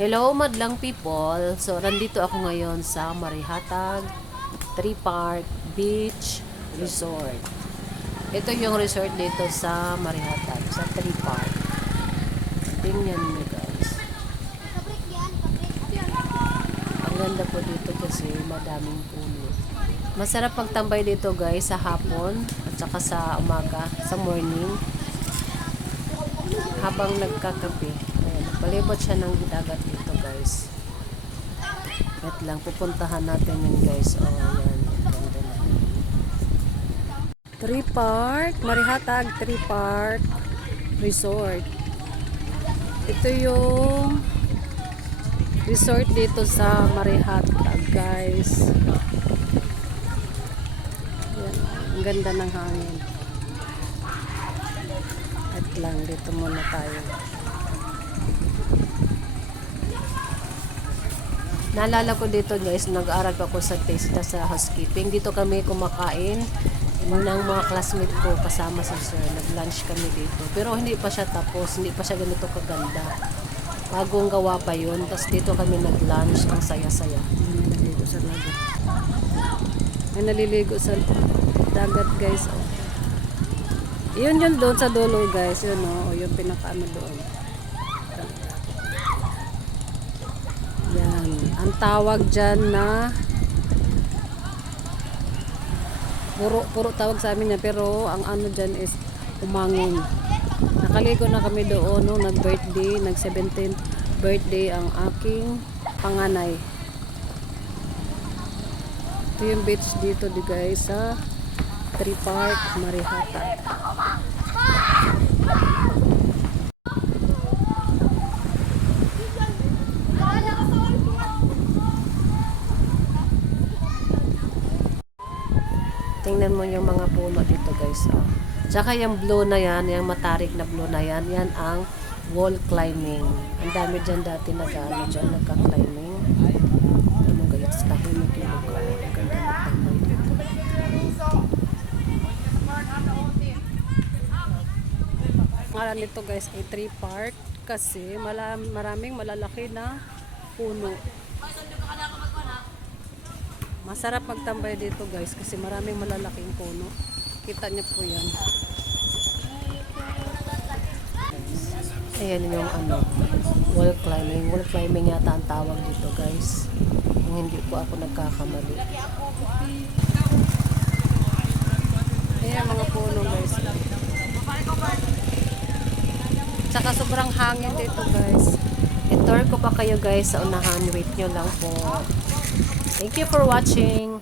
Hello madlang people. So nandito ako ngayon sa Marihatag Tree Park Beach Resort. Ito yung resort dito sa Marihatag, sa Tree Park. Tingnan nyo guys. Ang ganda po dito kasi madaming puno. Masarap magtambay dito guys sa hapon at saka sa umaga, sa morning. Habang nagkakape. Ayan, palibot siya ng dagat dito guys. Wait lang, pupuntahan natin yun guys. Oh, ayan. Ganda na. Tree Park, Marihatag Tree Park Resort. Ito yung resort dito sa Marihatag guys. Ayan, ang ganda ng hangin. Wait lang, dito muna tayo. Naalala ko dito guys, nag-aaral pa ako sa TESDA sa housekeeping. Dito kami kumakain ng mga classmate ko kasama si sir. Nag-lunch kami dito. Pero hindi pa siya tapos, hindi pa siya ganito kaganda. Bagong gawa pa yun. Tapos dito kami nag-lunch. Ang saya-saya. Naliligo sa dagat. May naliligo sa dagat guys. Oh. Yun yun doon sa dulo guys. Yun o. Oh, yung pinakaano doon. Yan. Ang tawag dyan na puro tawag sa amin niya, pero ang ano dyan is umangon. Nakaligo na kami doon no, nag-birthday, nag-17th birthday ang aking panganay. Ito yung beach dito di guys sa Tree Park, Marihatag. Tingnan mo yung mga puno dito guys. Oh. Tsaka yung blue na yan, yung matarik na blue na yan, yan ang wall climbing. Ang dami dyan dati nag-ano dyan, nagka-climbing. Ano guys, tahimik yung lugar. Ang ganda magtambay dito. Ngalan nito guys ay Tree Park kasi maraming malalaki na puno. Masarap magtambay dito guys kasi maraming malalaking puno. Kita niyo po yan. Ayan yung ano, wall climbing. Wall climbing yata ang tawag dito guys. Kung hindi po ako nagkakamali. Ayan mga puno guys. Tsaka sobrang hangin dito guys. I-tour ko pa kayo guys sa unahan. Wait nyo lang po. Thank you for watching.